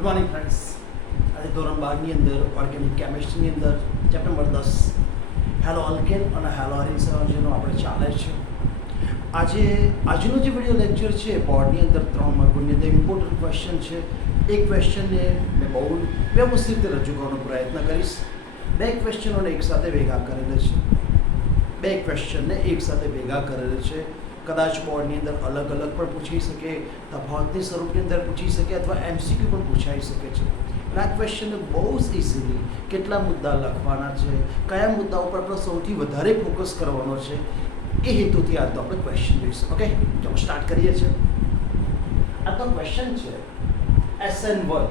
Good morning friends. આજે ધોરણ 12 ની અંદર ઓર્ગેનિક કેમિસ્ટ્રીની અંદર ચેપ્ટર નંબર 10 હેલો અલ્કેન અને હેલો અરીન સંયોજનો આપણે ચાલે છે. આજનો જે વિડીયો લેક્ચર છે બોર્ડની અંદર 3 માર્કની અંદર ઇમ્પોર્ટન્ટ ક્વેશ્ચન છે. એક ક્વેશ્ચનને મેં બહુ વ્યવસ્થિત રીતે રજૂ કરવાનો પ્રયત્ન કરીશ. બે ક્વેશ્ચનોને એકસાથે ભેગા કરેલા છે. કદાચ બોર્ડની અંદર અલગ અલગ પણ પૂછી શકે, તફાવતની સ્વરૂપની અંદર પૂછી શકે અથવા એમસીક્યુ પણ પૂછાઈ શકે છે. અને આ ક્વેશ્ચનને બહુ જ ઇઝીલી કેટલા મુદ્દા લખવાના છે, કયા મુદ્દા ઉપર આપણે સૌથી વધારે ફોકસ કરવાનો છે, એ હેતુથી આ તો આપણે ક્વેશ્ચન જોઈશું. ઓકે, ચાલો સ્ટાર્ટ કરીએ છીએ. આ તો ક્વેશ્ચન છે SN1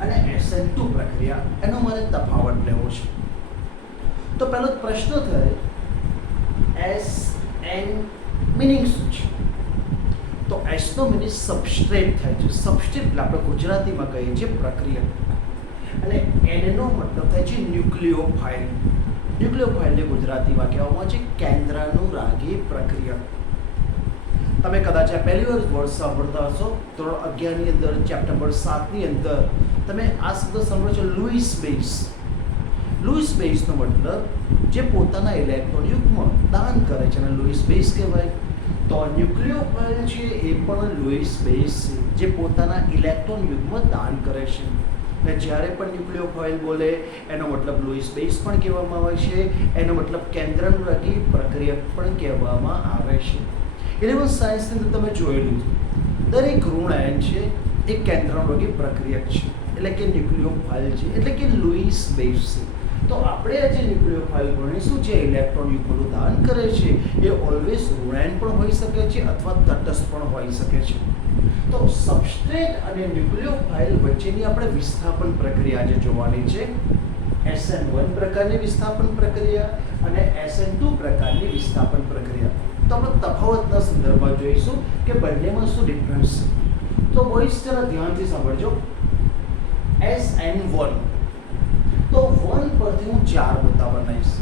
અને SN2 પ્રક્રિયા, એનો મારે તફાવત લેવો છે. તો પહેલો પ્રશ્ન થાય SN મિનિંગ શું છે? તો એસનો મિનિંગ સબસ્ટ્રેટ થાય છે. સબસ્ટ્રેટ એટલે આપણે ગુજરાતીમાં કહીએ છીએ પ્રક્રિયા, અને એનનો મતલબ થાય છે ન્યુક્લિયોફાઇલ. ન્યુક્લિયોફાઇલને ગુજરાતીમાં કહેવામાં છે કેન્દ્રાનુરાગી પ્રક્રિયા. તમે કદાચ આ પહેલી વાર વર્ડ સાંભળતા હશો. ધોરણ 11 ની અંદર ચેપ્ટર નંબર 7 ની અંદર તમે આ શબ્દ સાંભળો છો, લુઈસ બેઝ. લુઈસ બેઝનો મતલબ જે પોતાના ઇલેક્ટ્રોન યુગ્મ દાન કરે છે, અને લુઈસ બેઝ કહેવાય. તો ન્યુક્લિયોફાઇલ છે એ પણ લુઈસ બેઝ છે, જે પોતાના ઇલેક્ટ્રોન યુગ્મ દાન કરે છે. અને જ્યારે પણ ન્યુક્લિયોફાઇલ બોલે એનો મતલબ લુઈસ બેઝ પણ કહેવામાં આવે છે, એનો મતલબ કેન્દ્રાનુરાગી પ્રક્રિયા પણ કહેવામાં આવે છે. ઇલેવન્થ સાયન્સની અંદર તમે જોયેલું છે, દરેક ઋણ આયન છે એ કેન્દ્રાનુરાગી પ્રક્રિયા છે, એટલે કે ન્યુક્લિયોફાઇલ છે, એટલે કે લુઈસ બેઝ છે. તો આપણે આજે ન્યુક્લિયોફાઇલ ભણીશું, જે ઇલેક્ટ્રોન યુગ્મનું દાન કરે છે, એ ઓલવેઝ ઋણાયન પણ હોઈ શકે છે અથવા તટસ્થ પણ હોઈ શકે છે. તો સબસ્ટ્રેટ અને ન્યુક્લિયોફાઇલ વચ્ચેની આપણે વિસ્થાપન પ્રક્રિયા આજે જોવાની છે. SN1 પ્રકારની વિસ્થાપન પ્રક્રિયા અને SN2 પ્રકારની વિસ્થાપન પ્રક્રિયા. તો આપણે તફાવતના સંદર્ભમાં જોઈશું કે બંનેમાં શું ડિફરન્સ છે. તો બોઈસ જરા ધ્યાનથી સાંભળજો. SN1 તો 1 પરથી હું 4 મુદ્દા બનાવીશ.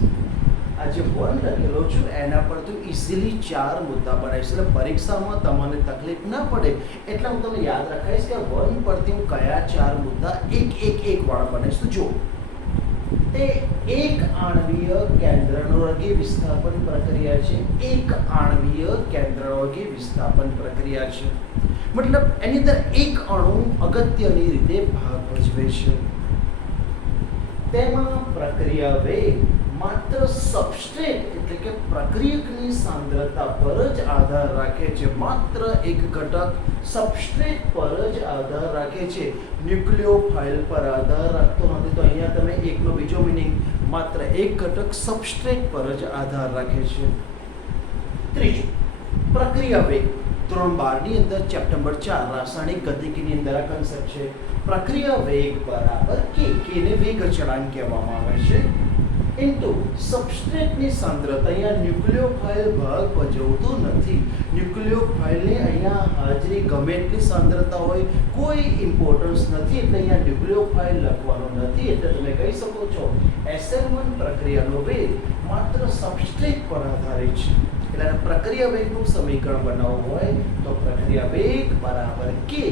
આ જે 1 લખેલો છું એના પરથી ઇઝીલી 4 મુદ્દા બનાવીશ, એટલે પરીક્ષામાં તમને તકલીફ ના પડે એટલે હું તમને યાદ રખાઈશ કે 1 પરથી હું કયા 4 મુદ્દા એક વાળા બનાવીશ. તો જો તે એક આણ્વીય કેન્દ્રાનુરાગી વિસ્થાપન પ્રક્રિયા છે. એક આણ્વીય કેન્દ્રાનુરાગી વિસ્થાપન પ્રક્રિયા છે, મતલબ એની અંદર એક અણુ અગત્યની રીતે ભાગ ભજવે છે. તેમાં પ્રક્રિયા વેગ માત્ર સબસ્ટ્રેટ એટલે કે પ્રક્રિયકની સાંદ્રતા પર જ આધાર રાખે છે. માત્ર એક ઘટક સબસ્ટ્રેટ પર જ આધાર રાખે છે, ન્યુક્લિયોફાઇલ પર આધાર રાખતો નથી. તો અહીંયા તમે એકનો બીજો મિનિંગ, માત્ર એક ઘટક સબસ્ટ્રેટ પર જ આધાર રાખે છે. ત્રીજું, પ્રક્રિયા વેગ. ધોરણ 12 ની અંદર ચેપ્ટર નંબર 4 રાસાયણિક ગતિકીની અંદર આ કન્સેપ્ટ છે. પ્રક્રિયા વેગ બરાબર કે ને વેગ અચળાંક કહેવામાં આવે છે, ઇન્ટુ સબસ્ટ્રેટની સાંદ્રતા. અહીંયા ન્યુક્લિયોફાઇલ ભાગ ભજવતું નથી. ન્યુક્લિયોફાઇલની અહીંયા હાજરી ગમે એટલી સાંદ્રતા હોય, કોઈ ઇમ્પોર્ટન્સ નથી, એટલે અહીંયા ન્યુક્લિયોફાઇલ લખવાનો નથી. એટલે તમે કહી શકો છો SN1 પ્રક્રિયાનો વેગ માત્ર સબસ્ટ્રેટ પર આધારિત છે. એટલે પ્રક્રિયા વેગનું સમીકરણ બનાવવું હોય તો પ્રક્રિયા વેગ બરાબર કે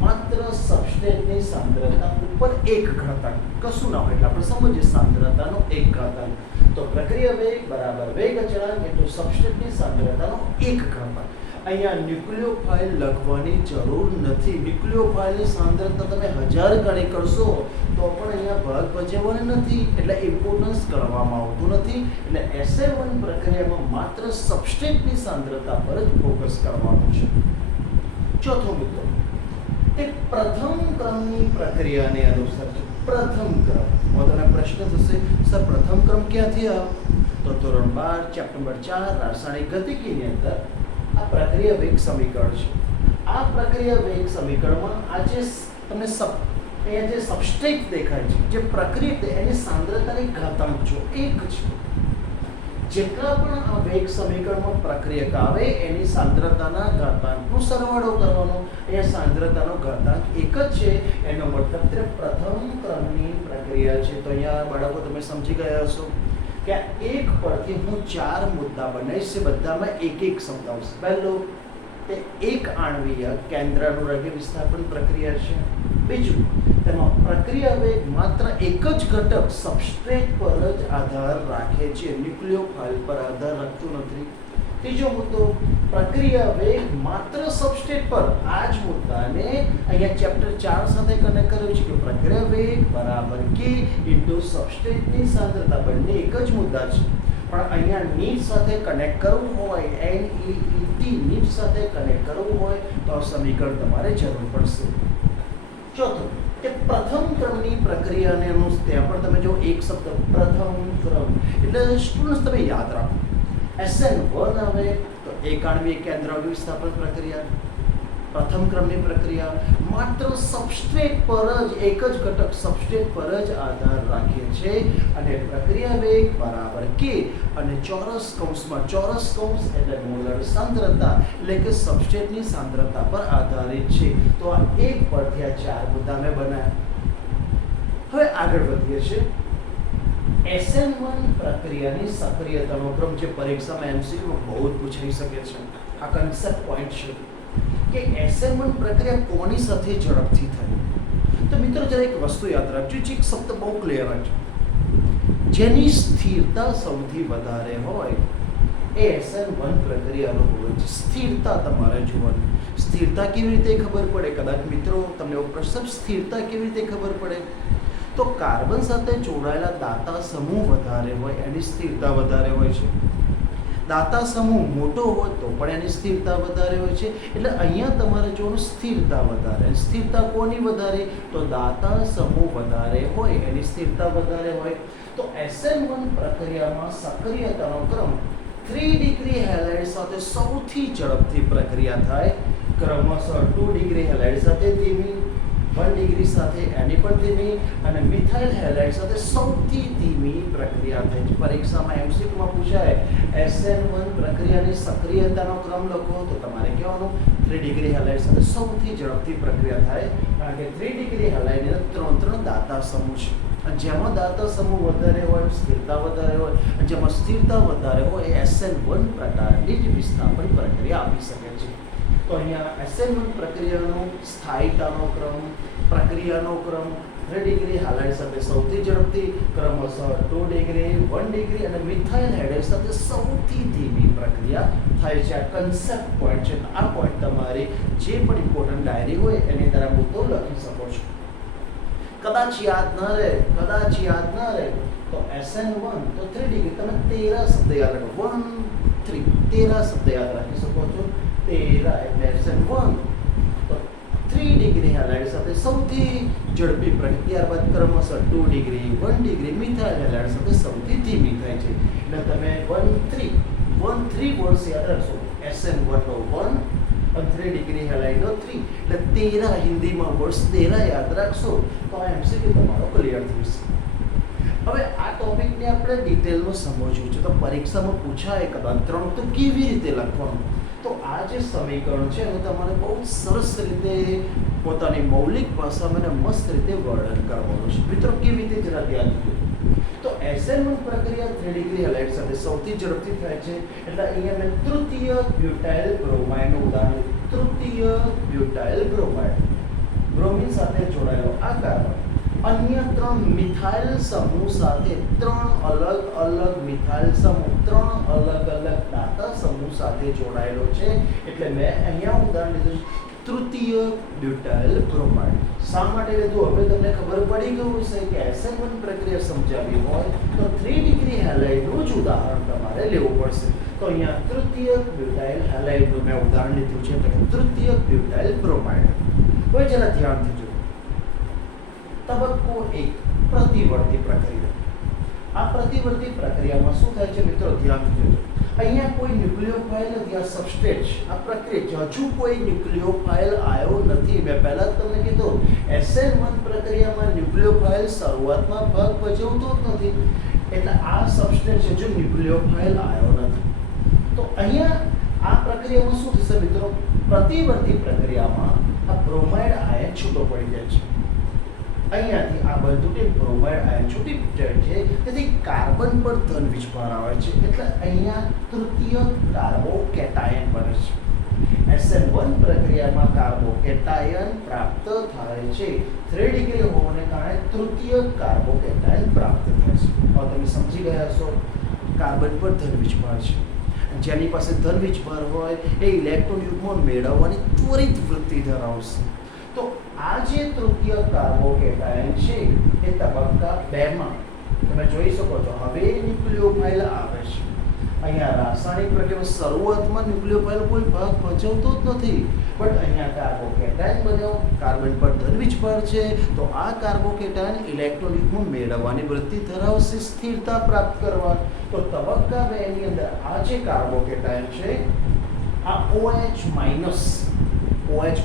માત્ર સબસ્ટ્રેટની સાંદ્રતા ઉપર એક ઘાતાંક, કશું ના હોય એટલે આપણે સમજીએ સાંદ્રતાનો એક ઘાતાંક. તો પ્રક્રિયા વેગ બરાબર વેગ અચળાંક એટલે સબસ્ટ્રેટની સાંદ્રતાનો એક ઘાતાંક. અહીંયા ન્યુક્લિયોફાઇલ લખવાની જરૂર નથી. ન્યુક્લિયોફાઇલની સાંદ્રતા તમે 1000 ગણી કરશો તો પણ અહીંયા ભાગ ભજવવાનો નથી, એટલે ઇમ્પોર્ટન્સ ગણવામાં આવતું નથી. એટલે SN1 પ્રક્રિયામાં માત્ર સબસ્ટ્રેટની સાંદ્રતા પર જ ફોકસ કરવાનું છે. ચોથો મુદ્દો, તે પ્રથમ ક્રમની પ્રક્રિયાને અનુસરે છે. પ્રથમ ક્રમ. મને પ્રશ્ન થશે, સર પ્રથમ ક્રમ ક્યાંથી આવ્યો? તો ધોરણ 12 ચેપ્ટર નંબર 4 રાસાયણિક ગતિકીની અંદર આ પ્રક્રિયા વેગ સમીકરણ છે. આ પ્રક્રિયા વેગ સમીકરણમાં આ જે તમને અહીંયા જે સબસ્ટ્રેટ દેખાય છે, જે પ્રક્રિયા એની સાંદ્રતાની ઘાતાંક જો એક છે. જેટલા પણ આ વેગ સમીકરણમાં પ્રક્રિયક આવે એની સાંદ્રતાના ઘાતાંકનો સરવાળો કરવાનો. અહીંયા સાંદ્રતાનો ઘાતાંક એક જ છે, એનો મતલબ તે પ્રથમ ક્રમની પ્રક્રિયા છે. તો અહીંયા બાળકો તમે સમજી ગયા હશો કે એક પરથી હું 4 મુદ્દા બનાવીશ, બધામાં એક શબ્દ આવશે. પહેલો, તે એક આણ્વીય કેન્દ્રાનુરાગી વિસ્થાપન પ્રક્રિયા છે. બીજું, તેમાં પ્રક્રિયા વેગ માત્ર એક જ ઘટક સબસ્ટ્રેટ પર જ આધાર રાખે છે, ન્યુક્લિયોફાઇલ પર આધાર રાખતું નથી. ત્રીજો મુદ્દો, પ્રક્રિયા વેગ માત્ર સબસ્ટ્રેટ પર. આ જ મુદ્દાને અહીંયા ચેપ્ટર 4 સાથે કનેક્ટ કર્યો છે કે પ્રક્રિયા વેગ બરાબર કે ઇન્ટુ સબસ્ટ્રેટની સાંદ્રતા. બંને એક જ મુદ્દા છે, પણ અહીંયા નીટ સાથે કનેક્ટ કરવું હોય, NEET નીટ સાથે કનેક્ટ કરવું હોય તો આ સમીકરણ તમારે જરૂર પડશે. ચોથું, કે પ્રથમ ક્રમની પ્રક્રિયાને ત્યાં પણ તમે જો એક શબ્દ પ્રથમ ક્રમ એટલે સ્ટુડન્ટ્સ તમે યાદ રાખો, SN1 આવે તો એક આણ્વિક કેન્દ્રાવયુ વિસ્થાપન પ્રક્રિયા, પ્રથમ ક્રમની પ્રક્રિયા માત્ર સબસ્ટ્રેટ પર જ એક જ ઘટક સબસ્ટ્રેટ પર જ આધાર રાખે છે અને પ્રક્રિયા વેગ બરાબર કે અને ચોરસ કૌંસ એટલે મોલર સાંદ્રતા એટલે કે સબસ્ટ્રેટની સાંદ્રતા પર આધારિત છે. તો આ એક પરથી આ 4 મુદ્દા મેં બનાવ્યા. હવે આગળ વધીએ છીએ. SN1 પ્રક્રિયાની સક્રિયતાનો ક્રમ જે પરીક્ષામાં MCQ બહુ જ પૂછાઈ શકે છે. આ કન્સેપ્ટ પોઈન્ટ છે કે SN1 પ્રક્રિયા કોની સાથે ઝડપથી થાય. તો મિત્રો જરા એક વસ્તુ યાદ રાખજો, જે એક શબ્દ બહુ ક્લિયર છે, જેની સ્થિરતા સૌથી વધારે હોય એ SN1 પ્રક્રિયાનો હોય છે. સ્થિરતા તમારે જોવાની. સ્થિરતા કેવી રીતે ખબર પડે? કદાચ મિત્રો તમને એવો પ્રશ્ન, સ્થિરતા કેવી રીતે ખબર પડે? તો કાર્બન સાથે જોડાયેલા દાતા સમૂહ વધારે હોય એની સ્થિરતા વધારે હોય છે. દાતા સમૂહ મોટો હોય તો પણ એની સ્થિરતા વધારે હોય છે. એટલે અહીંયા તમારે જોવાનું સ્થિરતા વધારે. સ્થિરતા કોની વધારે? તો દાતા સમૂહ વધારે હોય એની સ્થિરતા વધારે હોય. તો SN1 પ્રક્રિયામાં સક્રિયતાનો ક્રમ 3 ડિગ્રી હેલાઇડ સાથે સૌથી ઝડપથી પ્રક્રિયા થાય, ક્રમશઃ 2 ડિગ્રી હેલાઇડ સાથે ધીમી, 1 ડિગ્રી સાથે એની પણ ધીમી અને મિથાઇલ હેલાઇડ સાથે સૌથી ધીમી પ્રક્રિયા થાય છે. પરીક્ષામાં MCQમાં પૂછાય SN1 પ્રક્રિયાની સક્રિયતાનો ક્રમ લખો તો તમારે કહેવાનું 3 ડિગ્રી હેલાઇડ સાથે સૌથી ઝડપથી પ્રક્રિયા થાય, કારણ કે 3 ડિગ્રી હેલાઇડના 3 દાતા સમૂહ છે અને જેમાં દાતા સમૂહ વધારે હોય સ્થિરતા વધારે હોય અને જેમાં સ્થિરતા વધારે હોય SN1 પ્રકારની જ વિસ્થાપન પ્રક્રિયા આપી શકે છે. તો અહીંયા SN1 પ્રક્રિયાનો સ્થાયીતાનો ક્રમ, પ્રક્રિયાનો ક્રમ 3 ડિગ્રી હેલાઇડ સાથે સૌથી ઝડપથી, ક્રમશઃ 2 ડિગ્રી, 1 ડિગ્રી અને મિથાઇલ હેલાઇડ સાથે સૌથી ધીમી પ્રક્રિયા થાય છે. આ કન્સેપ્ટ પોઈન્ટ છે. આ પોઈન્ટ તમારી જે પણ ઇમ્પોર્ટન્ટ ડાયરી હોય એની તરફ મુદ્દો લખી શકો છો. કદાચ યાદ ન રહે તો SN1 તો 3 ડિગ્રી તમે 13 શબ્દ યાદ રાખો. 1 3 13 શબ્દ યાદ રાખી શકો છો. 13 એટલે SN1 તો 3 ડિગ્રી હેલાઇડ સાથે સૌથી ઝડપી પ્રક્રિયા, ત્યારબાદ ક્રમશઃ 2 ડિગ્રી, 1 ડિગ્રી મિથાઇલ હેલાઇડ સાથે સૌથી ધીમી થાય છે. એટલે તમે 1 3 વર્ડ્સ યાદ રાખશો. SN1 નો 1 અને 3 ડિગ્રી હેલાઇડનો 3 એટલે 13 હિન્દીમાં વર્ડ્સ 13 યાદ રાખશો તો આ MCQ તમારો ક્લિયર થશે. હવે આ ટોપિકને આપણે ડિટેલમાં સમજવું છે. તો પરીક્ષામાં પૂછાય કદાચ 3 તો કેવી રીતે લખવાનું? તો આ જે સમીકરણ છે એનું તમારે બહુ સરસ રીતે પોતાની મૌલિક ભાષામાં અને મસ્ત રીતે વર્ણન કરવાનું છે. મિત્રો કેવી રીતે જરા ધ્યાન દીધું. તો SN1 પ્રક્રિયા 3 ડિગ્રી હેલાઇડ સાથે સૌથી ઝડપથી થાય છે. એટલે અહીંયા મેં તૃતીય બ્યુટાઇલ બ્રોમાઇડનું ઉદાહરણ. તૃતીય બ્યુટાઇલ બ્રોમાઇડ, બ્રોમિન સાથે જોડાયેલો આ કાર્બન અન્ય 3 મિથાઇલ સમૂહ સાથે 3 અલગ મિથાઇલ સમૂહ, 3 અલગ દાતા સમૂહ સાથે જોડાયેલો છે. એટલે મેં અહીંયા ઉદાહરણ લીધું તૃતીય બ્યુટાઇલ બ્રોમાઇડ. શા માટે લીધું? હવે તમને ખબર પડી ગયું છે કે SN1 પ્રક્રિયા સમજાવી હોય તો 3 ડિગ્રી હેલાઇડનું જ ઉદાહરણ તમારે લેવું પડશે. તો અહીંયા તૃતીય બ્યુટાઇલ હેલાઇડનું મેં ઉદાહરણ લીધું છે, એટલે કે તૃતીય બ્યુટાઇલ બ્રોમાઇડ. હવે જરા ધ્યાનથી જુઓ. તબક્કો 1 પ્રતિવર્તી પ્રક્રિયા. આ પ્રતિવર્તી પ્રક્રિયામાં શું થાય છે મિત્રો? ધ્યાનથી જોજો. અહીંયા કોઈ ન્યુક્લિયોફાઇલ નથી, આ સબસ્ટ્રેટ છે. આ પ્રક્રિયા હજુ કોઈ ન્યુક્લિયોફાઇલ આવ્યો નથી. મેં પહેલા જ તમને કીધું SN1 પ્રક્રિયામાં ન્યુક્લિયોફાઇલ શરૂઆતમાં ભાગ ભજવતો જ નથી. એટલે આ સબસ્ટ્રેટ છે, જો ન્યુક્લિયોફાઇલ આવ્યો નથી. તો અહીંયા આ પ્રક્રિયામાં શું થશે મિત્રો? પ્રતિવર્તી પ્રક્રિયામાં આ બ્રોમાઇડ આયન છૂટો પડી જાય છે. અહીંયાથી આ બંધુથી બ્રોમાઇડ આયન છૂટી જાય છે. તેથી કાર્બન પર ધન વીજભાર આવે છે. એટલે અહીંયા તૃતીય કાર્બો કેટાયન બને છે. SN1 પ્રક્રિયામાં કાર્બોકેટાયન પ્રાપ્ત થાય છે. 3 ડિગ્રી હોવાને કારણે તૃતીય કાર્બોકેટાયન પ્રાપ્ત થાય છે. હવે તમે સમજી ગયા છો, કાર્બન પર ધન વીજભાર છે. જેની પાસે ધન વીજભાર હોય એ ઇલેક્ટ્રોન યુગ્મ મેળવવાની ત્વરિત વૃત્તિ ધરાવશે. તો આ જે તૃતીય કાર્બોકેટાયન છે એ તબક્કા 2 માં તમે જોઈ શકો છો. હવે ન્યુક્લિયોફાઇલ આવે છે. અહીંયા રાસાયણિક પ્રક્રિયામાં શરૂઆતમાં ન્યુક્લિયોફાઇલ કોઈ ભાગ ભજવતો જ નથી, બટ અહીંયા કાર્બોકેટાયન બન્યો, કાર્બન પર ધન વીજભાર છે, તો આ કાર્બોકેટાયન ઇલેક્ટ્રોન યુગ્મ મેળવવાની વૃત્તિ ધરાવશે, સ્થિરતા પ્રાપ્ત કરવા. તો તબક્કા 2 ની અંદર આ જે કાર્બોકેટાયન છે આ OH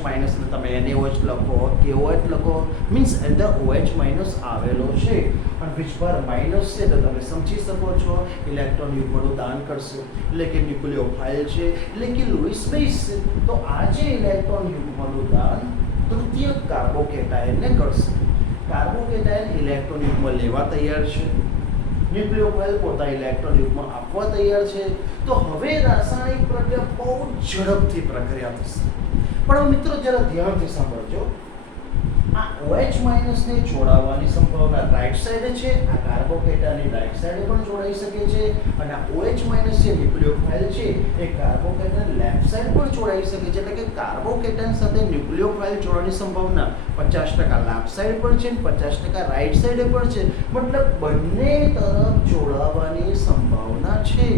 માઇનસ ને તમે NaOH લખો, KOH લખો, મીન્સ અંદર OH માઇનસ આવેલો છે અને વીજભાર માઇનસ છે, તો તમે સમજી શકો છો ઇલેક્ટ્રોન યુગ્મનું દાન કરશે, એટલે કે ન્યુક્લિયોફાઇલ છે, એટલે કે લુઈસ બેઝ છે. તો આ જે ઇલેક્ટ્રોન યુગ્મનું દાન તૃતીય કાર્બોકેટાયનને કરશે. કાર્બોકેટાયન ઇલેક્ટ્રોન યુગ્મ લેવા તૈયાર છે, ન્યુક્લિયોફાઇલ પોતા ઇલેક્ટ્રોન યુગ્મ આપવા તૈયાર છે. તો હવે રાસાયણિક પ્રક્રિયા બહુ ઝડપથી પ્રક્રિયા થશે. પણ મિત્રો જરા ધ્યાનથી સાંભળજો, આ OH માઇનસ ને જોડાવાની સંભાવના રાઈટ સાઈડે છે, આ કાર્બોકેટાયન રાઈટ સાઈડે પણ જોડાઈ શકે છે, અને આ OH માઇનસ જે ન્યુક્લિયોફાઇલ છે એ કાર્બોકેટાયન લેફ્ટ સાઈડ પણ જોડાઈ શકે છે. એટલે કે કાર્બોકેટાયન સાથે ન્યુક્લિયોફાઇલ જોડવાની સંભાવના 50% લેફ્ટ સાઈડ પણ છે, 50% રાઈટ સાઈડે પણ છે. મતલબ બંને તરફ જોડાવાની સંભાવના છે.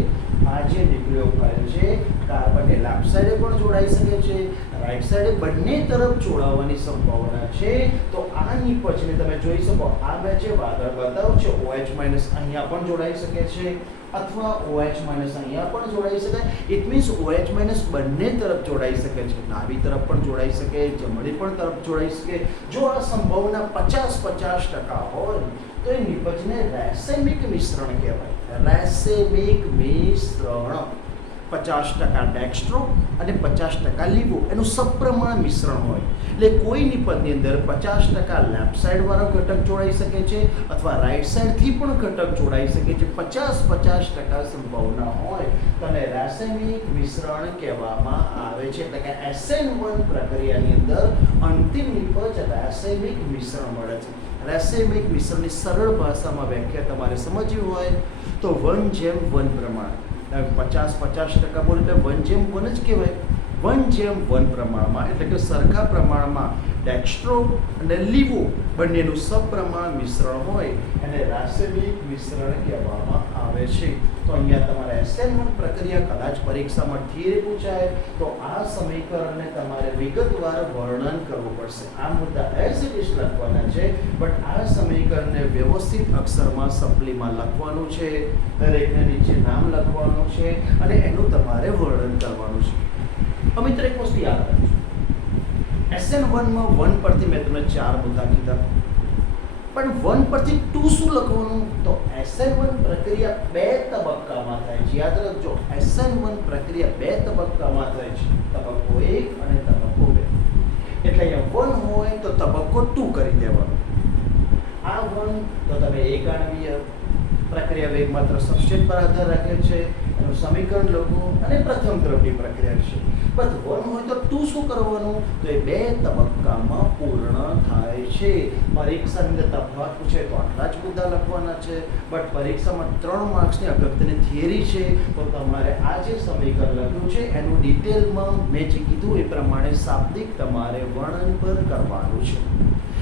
આ જે ન્યુક્લિયોફાઇલ છે કાર્બનની લેફ્ટ સાઈડે પણ જોડાઈ શકે છે, રાઈટ સાઈડે બંને તરફ જોડાવાની સંભાવના છે. તો આ નિપજને તમે જોઈ શકો, આ બે જે વાદળ બતાવ્યું છે OH માઇનસ અહીંયા પણ જોડાઈ શકે છે, અથવા OH માઇનસ અહીંયા પણ જોડાઈ શકે. ઇટ મીન્સ OH માઇનસ બંને તરફ જોડાઈ શકે છે, ડાબી તરફ પણ જોડાઈ શકે, જમણી પણ તરફ જોડાઈ શકે. જો આ સંભાવના 50% હોય તો એ નિપજને રાસાયણિક મિશ્રણ કહેવાય. રાસાયણિક મિશ્રણ 50% ડેક્સ્ટ્રો અને 50% લીવો એનું સપ્રમાણ મિશ્રણ હોય. એટલે કોઈ નિપજની અંદર 50% લેફ્ટ સાઈડ વાળો ઘટક જોડાઈ શકે છે, અથવા રાઈટ સાઈડથી પણ ઘટક જોડાઈ શકે છે. 50% સંભાવના હોય તો એને રાસાયણિક મિશ્રણ કહેવામાં આવે છે. એટલે કે SN1 પ્રક્રિયાની અંદર અંતિમ નિપજ રાસાયણિક મિશ્રણ મળે છે. રાસાયણિક મિશ્રણની સરળ ભાષામાં વ્યાખ્યા તમારે સમજવી હોય તો 1:1 પ્રમાણ. 50% બોલે એટલે 1:1 જ કહેવાય. 1:1 પ્રમાણમાં, એટલે કે સરખા પ્રમાણમાં ડેક્સ્ટ્રો અને લીવો બંનેનું સપ્રમાણ મિશ્રણ હોય એને રાસાયણિક મિશ્રણ કહેવામાં આવે છે. તો અહીંયા તમારે SN1 પ્રક્રિયા કદાચ પરીક્ષામાં થિયરી પૂછાય તો આ સમીકરણને તમારે વિગતવાર વર્ણન કરવું પડશે. આ મુદ્દા એઝ ઇટ ઇઝ લખવાના છે, બટ આ સમીકરણને વ્યવસ્થિત અક્ષરમાં સપ્લીમાં લખવાનું છે, દરેકને નીચે નામ લખવાનું છે અને એનું તમારે વર્ણન કરવાનું છે. મિત્રો એક વસ્તુ યાદ રાખજો, SN1 માં 1 પરથી મેં તમને 4 મુદ્દા કીધા, પણ 1 પરથી 2 શું લખવાનું? તો SN1 પ્રક્રિયા 2 તબક્કામાં થાય છે. યાદ રાખજો, SN1 પ્રક્રિયા 2 તબક્કામાં થાય છે, તબક્કો 1 અને તબક્કો 2. એટલે અહીંયા 1 હોય તો તબક્કો 2 કરી દેવાનો. આ 1 તો તમે એક આણ્વીય પ્રક્રિયા વેગ માત્ર સબસ્ટ્રેટ પર આધાર રાખે છે, એનું સમીકરણ લખો અને પ્રથમ દ્રવની પ્રક્રિયા છે. બસ 1 હોય તો 2 શું કરવાનું? તો એ 2 તબક્કામાં પૂર્ણ થાય છે. પરીક્ષાની અંદર તફાવત પૂછે તો આટલા જ મુદ્દા લખવાના છે, બટ પરીક્ષામાં 3 માર્ક્સની અગત્યની થિયરી છે, તો તમારે આ જે સમીકરણ લખ્યું છે એનું ડિટેલમાં મેં જે કીધું એ પ્રમાણે શાબ્દિક તમારે વર્ણન પર કરવાનું છે.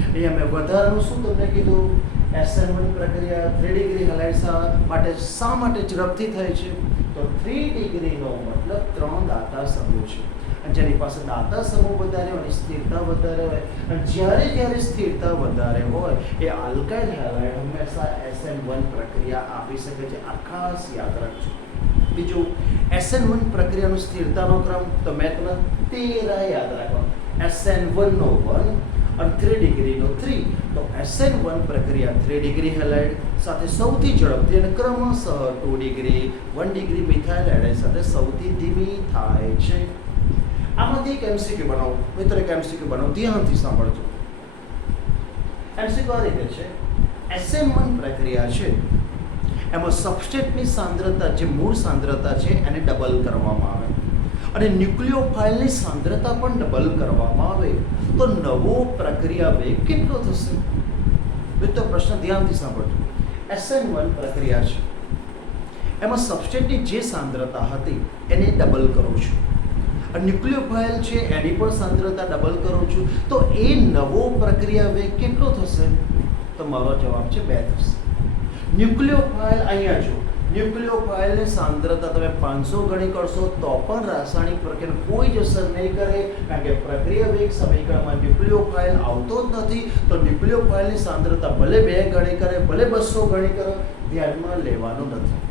અહીંયા મેં વધારાનું શું તમને કીધું? SN1 પ્રક્રિયા 3 ડિગ્રી હલાઇડ માટે શા માટે ઝડપથી થાય છે? તો 3 ડિગ્રીનો મતલબ 3 દાતા સમૂહ છે, અને જેની પાસે દાતા સમૂહ વધારે હોય અને સ્થિરતા વધારે હોય, અને જ્યારે સ્થિરતા વધારે હોય એ આલ્કાઇલ હેલાઇડ હંમેશા SN1 પ્રક્રિયા આપી શકે છે. આ ખાસ યાદ રાખજો. બીજું, SN1 પ્રક્રિયાનો સ્થિરતાનો ક્રમ તો મેં તમને 13 યાદ રાખવાનો. SN1 નો 1 અને 3 ડિગ્રીનો 3. તો SN1 પ્રક્રિયા 3 ડિગ્રી હેલાઇડ સાથે સૌથી ઝડપથી અને ક્રમશઃ 2 ડિગ્રી 1 ડિગ્રી મિથાઇલ હેલાઇડ સાથે સૌથી ધીમી થાય છે. આમાંથી એક MCQ બનાવો મિત્રો, એક MCQ બનાવો, ધ્યાનથી સાંભળજો. MCQ આ રીતે છે, SN1 પ્રક્રિયા છે એમાં સબસ્ટ્રેટની સાંદ્રતા જે મૂળ સાંદ્રતા છે એને ડબલ કરવામાં આવે. અને ન્યુક્લિયોફાઇલની સાંદ્રતા પણ ડબલ કરવામાં આવે તો નવો પ્રક્રિયા વેગ કેટલો થશે? મિત્રો પ્રશ્ન ધ્યાનથી સાંભળજો. SN1 પ્રક્રિયા છે, એમાં સબસ્ટ્રેટની જે સાંદ્રતા હતી એને ડબલ કરું છું. ન્યુક્લિયોફાઇલ છે એની પણ સાંદ્રતા ડબલ કરું છું, તો એ નવો પ્રક્રિયા વેગ કેટલો થશે? તો મારો જવાબ છે 2 થશે. ન્યુક્લિયોફાઇલ અહીંયા જો, ન્યુક્લિયોફાઇલની સાંદ્રતા તમે 500 ગણી કરશો તો પણ રાસાયણિક પ્રક્રિયાને કોઈ જ અસર નહીં કરે, કારણ કે પ્રક્રિયા વેગ સમીકરણમાં ન્યુક્લિયોફાઇલ આવતો જ નથી. તો ન્યુક્લિયોફાઇલની સાંદ્રતા ભલે 2 ગણી કરે, ભલે 200 ગણી કરે, ધ્યાનમાં લેવાનું નથી.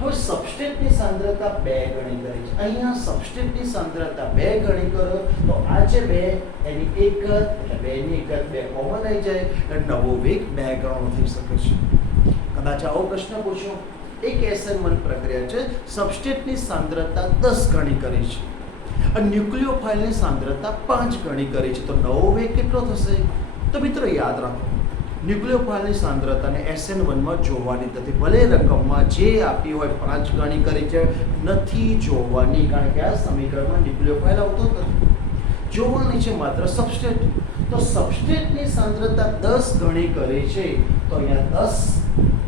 હવે સબસ્ટ્રેટની સાંદ્રતા 2 ગણી કરી છે, અહીંયા સબસ્ટ્રેટની સાંદ્રતા 2 ગણી કરો તો આ જે 2 એની 1 એટલે 2 ની 1 2 કોમન આવી જાય એટલે નવો વેગ 2 ગણો થઈ શકે છે. કદાચ આવો પ્રશ્ન પૂછો, એક SN1 પ્રક્રિયા છે, સબસ્ટ્રેટની સાંદ્રતા 10 ગણી કરી છે અને ન્યુક્લિયોફાઇલની સાંદ્રતા 5 ગણી કરી છે, તો નવો વેગ કેટલો થશે? તો મિત્રો યાદ રાખો, ન્યુક્લિયોફાઇલની સાંદ્રતાને SN1 જોવાની નથી, ભલે રકમમાં જે આપી હોય 5 ગણી કરી છે નથી જોવાની, કારણ કે આ સમીકરણમાં ન્યુક્લિયોફાઇલ આવતો નથી. જોવાની છે માત્ર સબસ્ટ્રેટ. તો સબસ્ટ્રેટની સાંદ્રતા 10 ગણી કરી છે, તો અહીંયા 10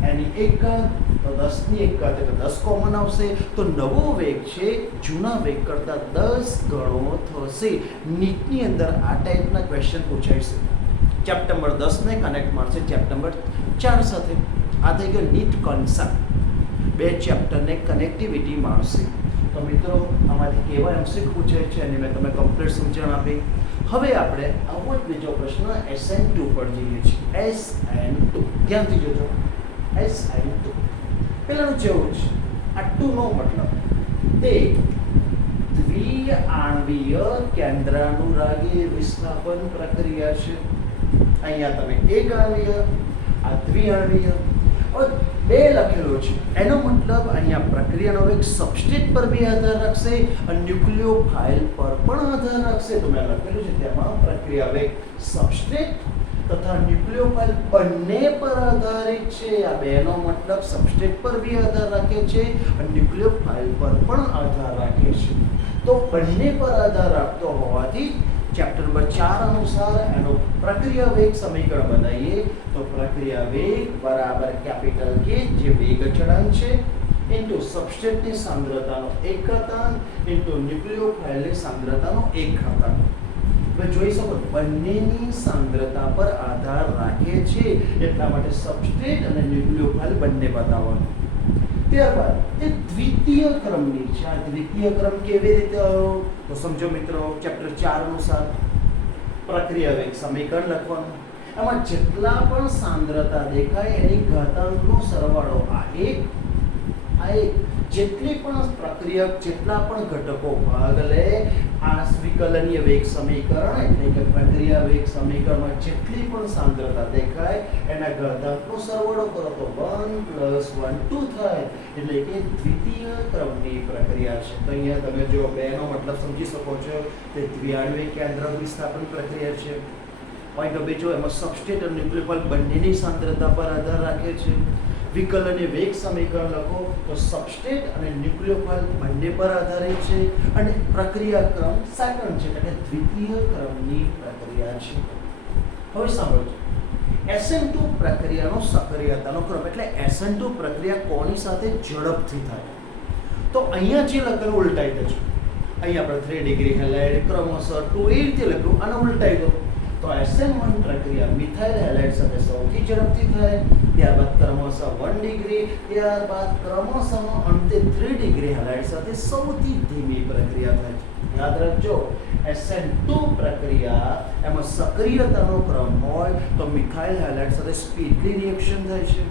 એની 1 તો 10 ની 1 એટલે 10 કોમન આવશે, તો નવો વેગ છે જૂના વેગ કરતાં 10 ગણો થશે. નીટની અંદર આ ટાઈપના ક્વેશ્ચન પૂછાય છે. ચેપ્ટર નંબર 10 ને કનેક્ટ મારશે ચેપ્ટર નંબર 4 સાથે. આ થઈ ગયો નીટ કોન્સેપ્ટ, 2 ચેપ્ટરને કનેક્ટિવિટી મારશે. તો મિત્રો આમાંથી કેવા MCQ પૂછાય છે અને મેં તમને કમ્પ્લીટ સમજણ આપી. હવે આપણે આવો જ બીજો પ્રશ્ન SN2 પર જઈએ છીએ. SN2 ધ્યાનથી જોજો. SN2 પેલાનું જેવું છે, આ 2 નો મતલબ તે દ્વિઆણવીય કેન્દ્રાનુરાગી વિસ્થાપન પ્રક્રિયા છે. અહીંયા તમે એક આણવીય, આ દ્વિઆણવીય, और 2 લખેલો છે, એનો મતલબ અહીંયા પ્રક્રિયાનો વેગ સબસ્ટ્રેટ પર બી આધાર રાખશે અને ન્યુક્લિયોફાઇલ પર પણ આધાર રાખશે. તો મેં લખેલું છે તેમાં પ્રક્રિયા વેગ સબસ્ટ્રેટ તથા ન્યુક્લિયોફાઇલ બંને પર આધારિત છે. આ 2 નો મતલબ સબસ્ટ્રેટ પર બી આધાર રાખે છે અને ન્યુક્લિયોફાઇલ પર પણ આધાર રાખે છે. તો બંને પર આધાર રાખતો હોવાથી ચેપ્ટર નંબર 4 અનુસાર એનો પ્રક્રિયા વેગ સમીકરણ બનાવીએ તો પ્રક્રિયા વેગ બરાબર કેપિટલ કે જે વેગ અચળાંક છે ઇન્ટુ સબસ્ટ્રેટની સાંદ્રતાનો 1 ઘાતાંક ઇન્ટુ ન્યુક્લિયોફાઇલની સાંદ્રતાનો 1 ઘાતાંક. તમે જોઈ શકો બંનેની સાંદ્રતા પર આધાર રાખે છે, એટલા માટે સબસ્ટ્રેટ અને ન્યુક્લિયોફાઇલ બંને બતાવવાનું. ત્યારબાદ તે દ્વિતીય ક્રમની છે. આ દ્વિતીય ક્રમ કેવી રીતે આવ્યો તો સમજો મિત્રો, ચેપ્ટર 4 અનુસાર પ્રક્રિયા વેગ સમીકરણ લખવાનું. આમાં જેટલા પણ સાંદ્રતા દેખાય એની ઘાતાંકનો સરવાળો આ એક જેટલી પણ પ્રક્રિયા, જેટલા પણ ઘટકો ભાગ લે આ વિકલનીય વેગ સમીકરણ એટલે કે પ્રક્રિયા વેગ સમીકરણમાં જેટલી પણ સાંદ્રતા દેખાય એના ઘાતાંકનો સરવાળો કરો તો 1 + 1 2 થાય, એટલે કે દ્વિતીય ક્રમની પ્રક્રિયા છે. તો અહીંયા તમે જો 2 નો મતલબ સમજી શકો છો, તે દ્વિઆણવિક કેન્દ્ર વિસ્થાપન પ્રક્રિયા છે. પોઈન્ટ નંબર 2 એમાં સબસ્ટ્રેટ અને ન્યુક્લિયોફાઇલ બંનેની સાંદ્રતા પર આધાર રાખે છે. વિકલનીય વેગ સમીકરણ લખો તો સબસ્ટ્રેટ અને ન્યુક્લિયોફાઇલ બંને પર આધારિત છે અને પ્રક્રિયા ક્રમ સેકન્ડ છે, એટલે કે દ્વિતીય ક્રમની પ્રક્રિયા છે. હવે સાંભળજો, SN2 પ્રક્રિયાનો સક્રિયતાનો ક્રમ એટલે SN2 પ્રક્રિયા કોની સાથે ઝડપથી થાય તો અહીંયા જે લખેલું ઉલટાઈ દેજો. અહીંયા આપણે 3 ડિગ્રી હેલાઇડ ક્રમશઃ 2 એ રીતે લખ્યું, આને ઉલટાઈ દો તો SN1 પ્રક્રિયા મિથાઇલ હેલાઇડ સાથે સૌથી ઝડપથી થાય, ત્યારબાદ ક્રમશઃ 1 ડિગ્રી, ત્યારબાદ ક્રમશઃ અંતે 3 ડિગ્રી હેલાઇડ સાથે સૌથી ધીમી પ્રક્રિયા થાય છે. યાદ રાખજો, SN2 પ્રક્રિયા એમાં સક્રિયતાનો ક્રમ હોય તો મિથાઇલ હેલાઇડ સાથે સ્પીડલી રિએક્શન થાય છે,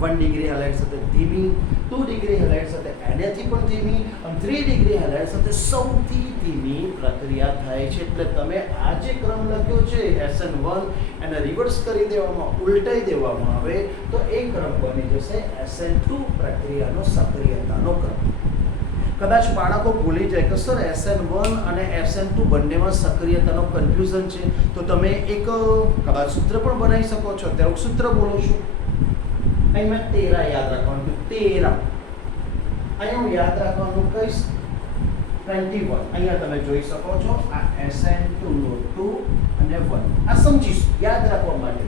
1 ડિગ્રી હેલાઇડ સાથે ધીમી, 2 ડિગ્રી હેલાઇડ સાથે એનાથી પણ ધીમી અને 3 ડિગ્રી હેલાઇડ સાથે સૌથી ધીમી પ્રક્રિયા થાય છે. એટલે તમે આ જે ક્રમ લખ્યો છે SN1 એને રિવર્સ કરી દેવામાં, ઉલટાઈ દેવામાં આવે તો એ ક્રમ બની જશે SN2 પ્રક્રિયાનો સક્રિયતાનો ક્રમ. કદાચ બાળકો ભૂલી જાય કે સર SN1 અને SN2 બંનેમાં સક્રિયતાનો કન્ફ્યુઝન છે, તો તમે એક કદાચ સૂત્ર પણ બનાવી શકો છો. અત્યારે હું સૂત્ર બોલું છું, અહીં મેં 13 યાદ રાખવાનું, 13 અહીંયા હું યાદ રાખવાનું કહીશ 21 અહીંયા તમે જોઈ શકો છો આ SN2 નો 2 અને 1 આ સમજીશું યાદ રાખવા માટે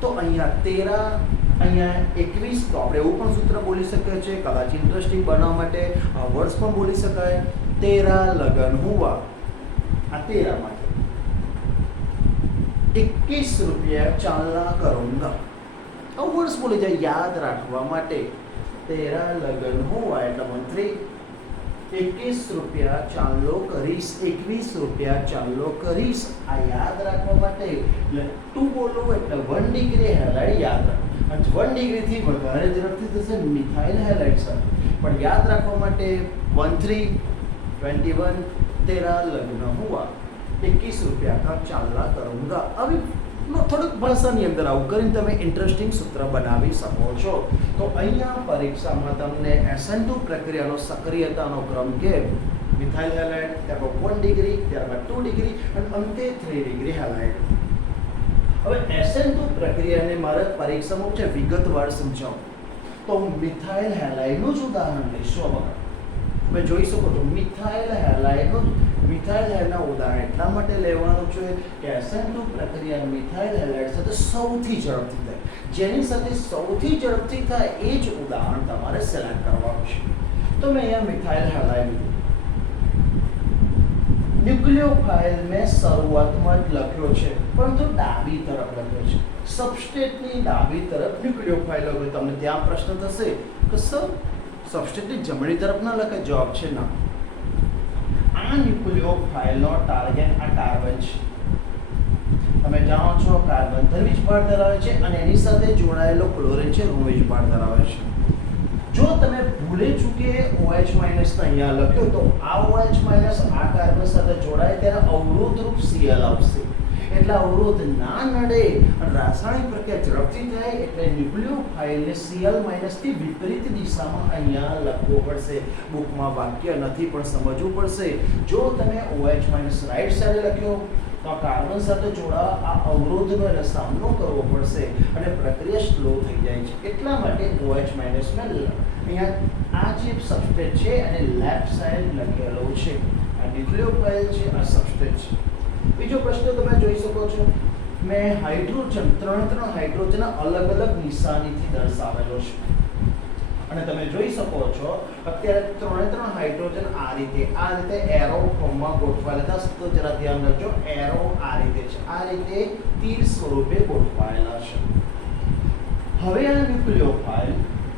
તો અહીંયા 13 અહીંયા 21 તો આપણે એવું પણ સૂત્ર બોલી શકીએ છીએ કદાચ ઇન્ટરેસ્ટિંગ બનાવવા માટે વર્ડ્સ પણ બોલી શકાય 13 लगन हुआ આ 13 માટે 21 रुपया चालना करूंगा अब वर्ड्स बोले जाए याद रखवा માટે 13 लगन हुआ એટલે મંત્રી 21 રૂપિયા ચાલો કરીશ 21 રૂપિયા ચાલો કરીશ આ યાદ રાખવા માટે એટલે 2 બોલો એટલે 1 ડિગ્રી હેલાઇડ યાદ રાખો અને 1 ડિગ્રી થી વધારે ઝડપથી થશે મિથાઇલ હેલાઇડ સાથે પણ યાદ રાખવા માટે 13 13 લગ્ન હુઆ 21 રૂપિયા કા ચાલના કरूंगा હવે થોડુંક ભાષાની અંદર આવું કરીને તમે ઇન્ટરેસ્ટિંગ સૂત્ર બનાવી શકો છો તો અહીંયા પરીક્ષામાં તમને SN2 પ્રક્રિયાનો સક્રિયતાનો ક્રમ કે મિથાઇલ હેલાઇડ ત્યારબાદ 1 ડિગ્રી ત્યારબાદ 2 ડિગ્રી અને અંતે 3 ડિગ્રી હેલાઇડ હવે SN2 પ્રક્રિયાને મારે પરીક્ષામાં છે વિગતવાર સમજાવું તો મિથાઇલ હેલાઇડનું જ ઉદાહરણ લઈશું હવે તમે જોઈ શકો છો મિથાઇલ હેલાઇડના ઉદાહરણ એટલા માટે લેવાનું છે કે SN2 પ્રક્રિયા મિથાઇલ હેલાઇડ સાથે સૌથી ઝડપથી થાય જેની સાથે સૌથી ઝડપથી થાય એ જ ઉદાહરણ તમારે સિલેક્ટ કરવાનું છે તો મેં અહીંયા મિથાઇલ હેલાઇડ ન્યુક્લિયોફાઇલ મેં શરૂઆતમાં જ લખ્યો છે પરંતુ ડાબી તરફ લખ્યો છે સબસ્ટ્રેટની ડાબી તરફ ન્યુક્લિયોફાઇલ લખ્યો તમને ત્યાં પ્રશ્ન થશે કે સર સબસ્ટ્રેટની જમણી તરફ ના લખાય જવાબ છે ના આ ન્યુક્લિયોફાઇલનો ટાર્ગેટ આ કાર્બન છે તમે જાણો છો કાર્બન ધ્રુવીય ભાર ધરાવે છે અને એની સાથે જોડાયેલો ક્લોરીન છે ઋણવીય ભાર ધરાવે છે જો તમે ભૂલે ચૂકે OH- અહીંયા લખ્યો તો આ OH- આ કાર્બન સાથે જોડાય ત્યારે અવરોધરૂપ Cl આવશે એટલે અવરોધ ના નડે અને રાસાયણિક પ્રક્રિયા ઝડપથી થાય એટલે ન્યુક્લિયોફાઇલને Cl- થી વિપરીત દિશામાં અહીંયા લખવો પડશે બુકમાં વાક્ય નથી પણ સમજવું પડશે જો તમે OH- રાઈટ સાઈડે લખ્યો તો કાર્બન સાથે જોડાવા આ અવરોધનો એને સામનો કરવો પડશે અને પ્રક્રિયા સ્લો થઈ જાય છે એટલા માટે OH- અહીંયા આ જે સબસ્ટ્રેટ છે અને લેફ્ટ સાઈડ લખેલો છે આ ન્યુક્લિયોફાઇલ છે આ સબસ્ટ્રેટ છે બીજો પ્રશ્ન તમે જોઈ શકો છો મેં હાઇડ્રોજન ત્રણ હાઇડ્રોજન અલગ અલગ નિશાનીથી દર્શાવેલો છે અને તમે જોઈ શકો છો અત્યારે ત્રણ હાઇડ્રોજન આ રીતે એરો ફોર્મમાં ગોઠવાયેલા હતા તો જરા ધ્યાન રાખજો એરો આ રીતે છે આ રીતે તીર સ્વરૂપે ગોઠવાયેલા છે હવે આ ન્યુક્લિયોફાઇલ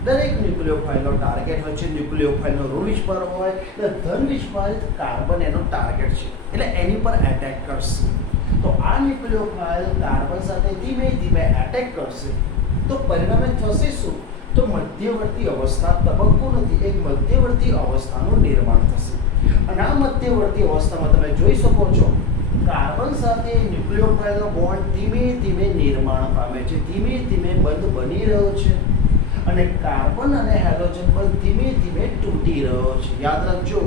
દરેક ન્યુક્લિયોફાઇલનો ટાર્ગેટ હોય છે ન્યુક્લિયોફાઇલનો ઋણ વિસ્ફાર હોય એટલે ધન વિસ્ફારિત કાર્બન એનો ટાર્ગેટ છે એટલે એની પર એટેક કરશે તો આ ન્યુક્લિયોફાઇલ કાર્બન સાથે ધીમે ધીમે એટેક કરશે તો પરિણામે થશે શું તો મધ્યવર્તી અવસ્થા તબક્કો નથી એક મધ્યવર્તી અવસ્થાનું નિર્માણ થશે અને આ મધ્યવર્તી અવસ્થામાં તમે જોઈ શકો છો કાર્બન સાથે ન્યુક્લિયોફાઇલનો બોન્ડ ધીમે ધીમે નિર્માણ પામે છે ધીમે ધીમે બંધ બની રહ્યો છે અને કાર્બન અને હેલોજન બંધ ધીમે ધીમે તૂટી રહ્યો છે યાદ રાખજો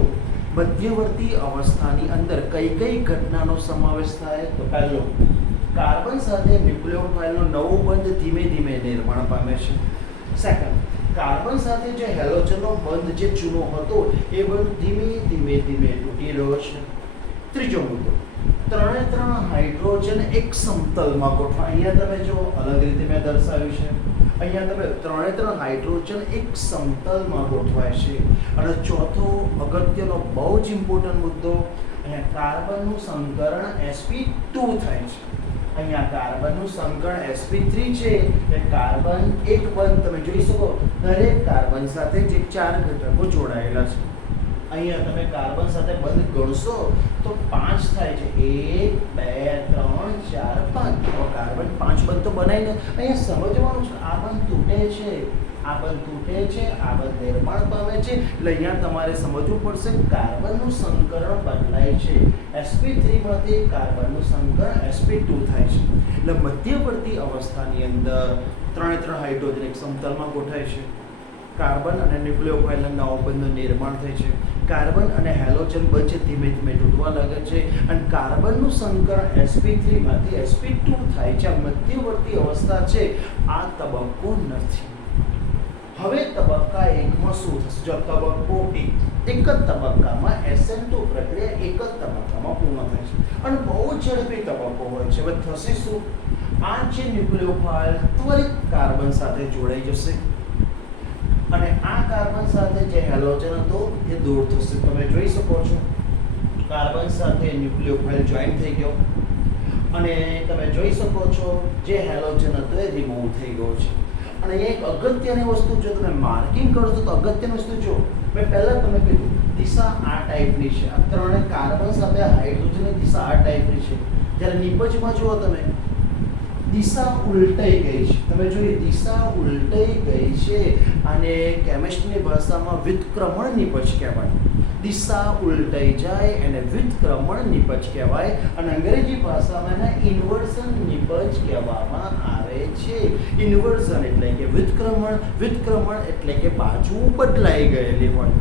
મધ્યવર્તી અવસ્થાની અંદર કઈ કઈ ઘટનાનો સમાવેશ થાય તો પહેલો કાર્બન સાથે ન્યુક્લિયોફાઇલનો નવો બંધ ધીમે ધીમે નિર્માણ પામે છે સેકન્ડ કાર્બન સાથે જે હેલોજનનો બંધ જે ચૂનો હતો એ બંધ ધીમે ધીમે તૂટી રહ્યો છે ત્રીજો મુદ્દો ત્રણ હાઇડ્રોજન એક સમતલમાં ગોઠવા અહીંયા તમે જો અલગ રીતે મેં દર્શાવ્યું છે અહીંયા તમે ત્રણ હાઇડ્રોજન એક સમતલમાં ગોઠવાય છે અને ચોથો અગત્યનો બહુ જ ઇમ્પોર્ટન્ટ મુદ્દો અહીંયા કાર્બનનું સંકરણ sp2 થાય છે અહીંયા કાર્બનનું સંકરણ sp3 છે એટલે કાર્બન એક બંધ તમે જોઈ શકો દરેક કાર્બન સાથે જે 4 ઘટકો જોડાયેલા છે અહીંયા તમે કાર્બન સાથે બંધ ગણશો તો 5 થાય છે 1 2 3 4 5 તો કાર્બન 5 બંધ તો બનાવીને અહીંયા સમજવાનું છે આ બંધ તૂટે છે આ બંધ તૂટે છે આ બંધ નિર્માણ પામે છે એટલે અહીંયા તમારે સમજવું પડશે કાર્બનનું સંકરણ બદલાય છે sp3 માંથી કાર્બનનું સંકરણ sp2 થાય છે એટલે મધ્યવર્તી અવસ્થાની અંદર ત્રણ હાઇડ્રોજન એક સમતલમાં ગોઠવાય છે કાર્બન અને ન્યુક્લિયોફાઇલના નવા બંધનું નિર્માણ થાય છે કાર્બન અને હેલોજન વચ્ચે ધીમે ધીમે તૂટવા લાગે છે અને કાર્બનનું સંકરણ sp3 માંથી sp2 થાય છે આ મધ્યવર્તી અવસ્થા છે આ તબક્કો નથી હવે તબક્કા 1 માં શું થશે જો તબક્કો 1 એક જ તબક્કામાં SN2 પ્રક્રિયા એક જ તબક્કામાં પૂર્ણ થાય છે અને બહુ ઝડપી તબક્કો હોય છે. હવે થશે શું? આ જે ન્યુક્લિયોફાઇલ ત્વરિત કાર્બન સાથે જોડાઈ જશે અને આ કાર્બન સાથે જે હેલોજન હતો એ દૂર થશે. તમે જોઈ શકો છો કાર્બન સાથે ન્યુક્લિયોફાઇલ જોઈન થઈ ગયો અને તમે જોઈ શકો છો જે હેલોજન હતો એ રિમૂવ થઈ ગયો છે. અને એક અગત્યની વસ્તુ જો તમે માર્કિંગ કરો છો તો અગત્યની વસ્તુ જો મેં પહેલા તમે કીધું દિશા આ ટાઈપની છે. આ ત્રણે કાર્બન સાથે હાઇડ્રોજનની દિશા આ ટાઈપની છે. જ્યારે નિપજમાં જુઓ તમે દિશા ઉલટાઈ ગઈ છે. તમે જોઈએ દિશા ઉલટાઈ ગઈ છે અને કેમિસ્ટ્રીની ભાષામાં વિતક્રમણ નિપજ કહેવાય. દિશા ઉલટાઈ જાય એને વિતક્રમણ નિપજ કહેવાય અને અંગ્રેજી ભાષામાં એને ઇન્વર્ઝન નિપજ કહેવામાં આવે છે. ઇન્વર્ઝન એટલે કે વિતક્રમણ, વિતક્રમણ એટલે કે બાજુ બદલાઈ ગયેલી હોય.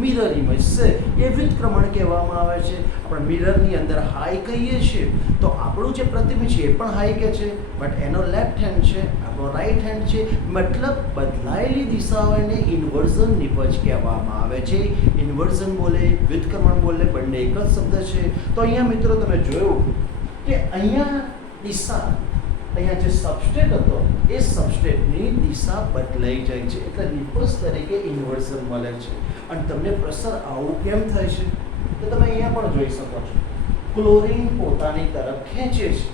મિરર ઇમેજ છે એ વિતક્રમણ કહેવામાં આવે છે. આપણે મિરરની અંદર હાઈ કહીએ છીએ તો આપણું જે પ્રતિબિંબ છે એ પણ હાઈ કહે છે, બટ એનો લેફ્ટ હેન્ડ છે, આપણો રાઈટ હેન્ડ છે. મતલબ બદલાયેલી દિશાઓને ઇન્વર્ઝન નિપજ કહેવામાં આવે છે. ઇન્વર્ઝન બોલે, વિતક્રમણ બોલે, બંને એક જ શબ્દ છે. તો અહીંયા મિત્રો તમે જોયું કે અહીંયા દિશા, અહીંયા જે સબસ્ટ્રેટ હતો એ સબસ્ટ્રેટની દિશા બદલાઈ જાય છે એટલે નિપજ તરીકે ઇન્વર્ઝન મળે છે. અને તમને પ્રશ્ન આવું કેમ થાય છે તો તમે અહીંયા પણ જોઈ શકો છો ક્લોરીન પોતાની તરફ ખેંચે છે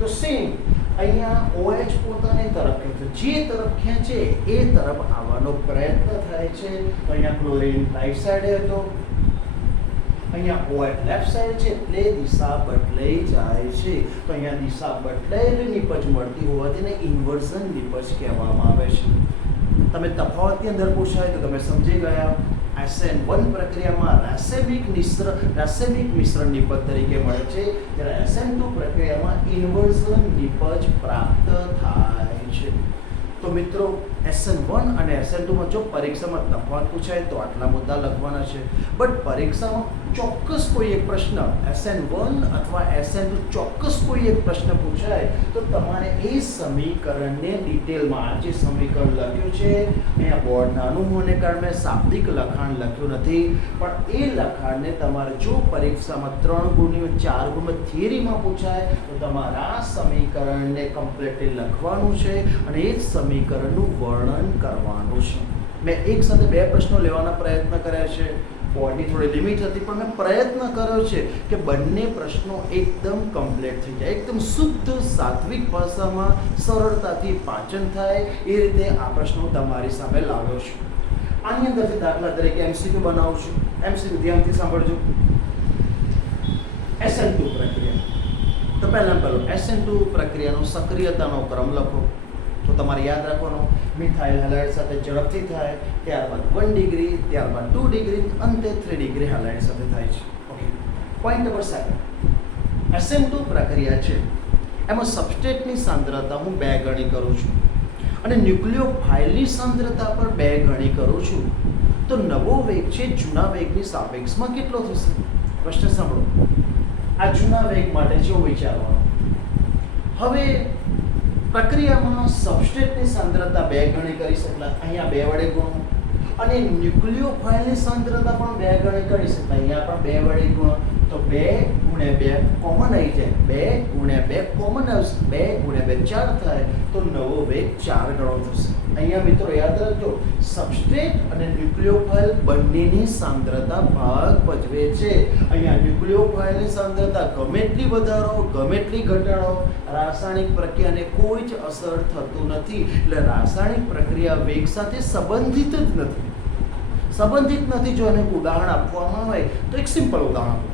તો સેમ અહીંયા OH પોતાની તરફ ખેંચે, જે તરફ ખેંચે એ તરફ આવવાનો પ્રયત્ન થાય છે. તો અહીંયા ક્લોરીન રાઈટ સાઈડે હતો, અહીંયા OH લેફ્ટ સાઈડ છે એટલે દિશા બદલાઈ જાય છે. તો અહીંયા દિશા બદલાયેલી નિપજ મળતી હોવાથી એને ઇન્વર્ઝન નિપજ કહેવામાં આવે છે. તમે તફાવતની અંદર પૂછાય તો તમે સમજી ગયા. SN1 પ્રક્રિયામાં રાસાયણિક મિશ્રણ નિપજ તરીકે મળે છે, જ્યારે SN2 પ્રક્રિયામાં ઇન્વર્ઝન નિપજ પ્રાપ્ત થાય છે. તો મિત્રો SN1 અને SN2 માં જો પરીક્ષામાં તફાવત પૂછાય તો આટલા મુદ્દા લખવાના છે. બટ પરીક્ષામાં ચોક્કસ કોઈ એક પ્રશ્ન SN1 અથવા SN2 ચોક્કસ કોઈ એક પ્રશ્ન પૂછાય તો તમારે એ સમીકરણને ડિટેલમાં, આ જે સમીકરણ લખ્યું છે અહીંયા બોર્ડ નાનું હોવાને કારણે શાબ્દિક લખાણ લખ્યું નથી, પણ એ લખાણને તમારે જો પરીક્ષામાં 3 ગુણની 4 ગુણમાં થિયરીમાં પૂછાય તો તમારે આ સમીકરણને કમ્પ્લીટલી લખવાનું છે અને એ જ સમીકરણનું વર્ણન કરવાનું છે. મેં એક સાથે 2 પ્રશ્નો લેવાના પ્રયત્ન કર્યા છે. બોર્ડની થોડી લિમિટ હતી પણ મેં પ્રયત્ન કર્યો છે કે બંને પ્રશ્નો એકદમ કમ્પ્લીટ થઈ જાય, એકદમ શુદ્ધ સાત્વિક ભાષામાં સરળતાથી પાચન થાય એ રીતે આ પ્રશ્નો તમારી સામે લાવ્યો છું. આની અંદરથી દાખલા તરીકે MCQ બનાવું છું. MCQ ધ્યાનથી સાંભળજો. SN2 પ્રક્રિયા, તો પહેલું SN2 પ્રક્રિયાનો સક્રિયતાનો ક્રમ લખો. તો તમારે યાદ રાખવાનો મિથાઇલ હેલાઇડ સાથે ઝડપથી થાય, ત્યારબાદ 1 ડિગ્રી, ત્યારબાદ 2 ડિગ્રી, અંતે 3 ડિગ્રી હેલાઇડ સાથે થાય છે. ઓકે. પોઈન્ટ નંબર 7, SN2 પ્રક્રિયા છે એમાં સબસ્ટ્રેટની સાંદ્રતા હું 2 ગણી કરું છું અને ન્યુક્લિયોફાઇલની સાંદ્રતા પર 2 ગણી કરું છું. તો નવો વેગ છે જૂના વેગની સાપેક્ષમાં કેટલો થશે? પ્રશ્ન સાંભળો. આ જૂના વેગ માટે છે વિચારવાનું. હવે પ્રક્રિયામાં સબસ્ટ્રેટની સાંદ્રતા 2 ગણી કરી શકાય, અહીંયા 2 વડે ગુણો, અને ન્યુક્લિયોફાઇલની સાંદ્રતા પણ 2 ગણી કરી શકાય, અહીંયા પણ 2 વડે ગુણો. તો 2 ગુણ્યા 2 કોમન આવી જાય, 2 ગુણ્યા 2 કોમન આવશે, 2 ગુણ્યા 2 4 થાય, તો નવો વેગ 4 ગણો થશે. અહીંયા મિત્રો યાદ રાખજો સબસ્ટ્રેટ અને ન્યુક્લિયોફાઇલ બંનેની સાંદ્રતા ભાગ ભજવે છે. અહીંયા ન્યુક્લિયોફાઇલની સાંદ્રતા ગમે એટલી વધારો, ગમે એટલી ઘટાડો, રાસાયણિક પ્રક્રિયાને કોઈ જ અસર થતું નથી. એટલે રાસાયણિક પ્રક્રિયા વેગ સાથે સંબંધિત જ નથી. સંબંધિત નથી. જો એને ઉદાહરણ આપવામાં આવે તો એક સિમ્પલ ઉદાહરણ,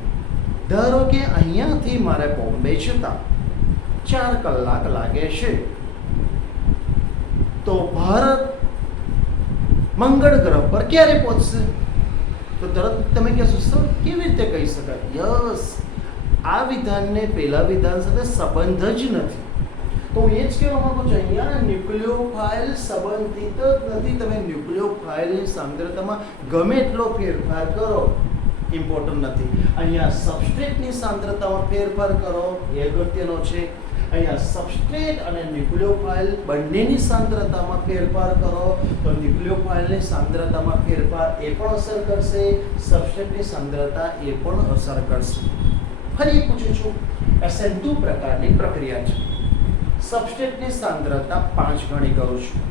ધારો કે અહીંયાથી મારે બોમ્બે જતા 4 કલાક લાગે છે, તો ભારત મંગળ ગ્રહ પર ક્યારે પહોંચશે? તો તરત તમે કહેશો સર કેવી રીતે કહી શકાય? યસ, આ વિધાનને પેલા વિધાન સાથે સંબંધ જ નથી. તો હું એ જ કહેવા માંગુ છું, અહીંયા ન્યુક્લિયોફાઇલ સંબંધિત જ નથી. તમે ન્યુક્લિયોફાઇલની સાંદ્રતામાં ગમે એટલો ફેરફાર કરો, ઇમ્પોર્ટન્ટ નથી. અહીંયા સબસ્ટ્રેટની સાંદ્રતામાં ફેરફાર કરો એ અગત્યનો છે. અહીંયા સબસ્ટ્રેટ અને ન્યુક્લિયોફાઇલ બંનેની સાંદ્રતામાં ફેરફાર કરો તો ન્યુક્લિયોફાઇલની સાંદ્રતામાં ફેરફાર એ પણ અસર કરશે, સબસ્ટ્રેટની સાંદ્રતા એ પણ અસર કરશે. ફરી પૂછું છું, SN2 પ્રકારની પ્રક્રિયા છે. સબસ્ટ્રેટની સાંદ્રતા 5 ગણી કરું છું,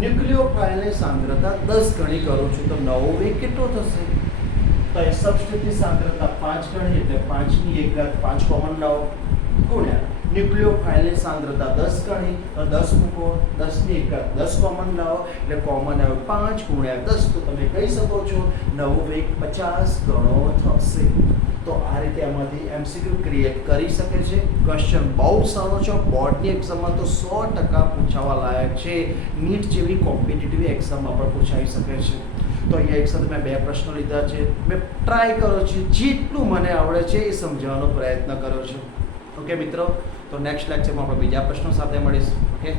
ન્યુક્લિયોફાઇલની સાંદ્રતા 10 ગણી કરું છું, તો નવો વેગ કેટલો થશે? તો એ સબસ્ટ્રેટની સાંદ્રતા 5 ગણી એટલે 5 કોમન લાવો ગુણ્યા ન્યુક્લિયોફાઇલની સાંદ્રતા 10 ગણી તો 10 મૂકો, 10 કોમન લાવો એટલે કોમન આવે 5 ગુણ્યા 10, તો તમે કહી શકો છો નવો વેગ 50 ગણો થશે. તો આ રીતે આમાંથી MCQ ક્રિએટ કરી શકે છે. ક્વેશ્ચન બહુ સારો છે, બોર્ડની એક્ઝામમાં તો 100% પૂછાવા લાયક છે, નીટ જેવી કોમ્પિટિટિવ એક્ઝામમાં પણ પૂછાઈ શકે છે. તો અહીંયા એક સાથે મેં 2 પ્રશ્નો લીધા છે, મેં ટ્રાય કર્યો છે, જેટલું મને આવડે છે એ સમજાવવાનો પ્રયત્ન કર્યો છે. ઓકે મિત્રો, તો નેક્સ્ટ લેક્ચરમાં આપણે બીજા પ્રશ્નો સાથે મળીશું. ઓકે.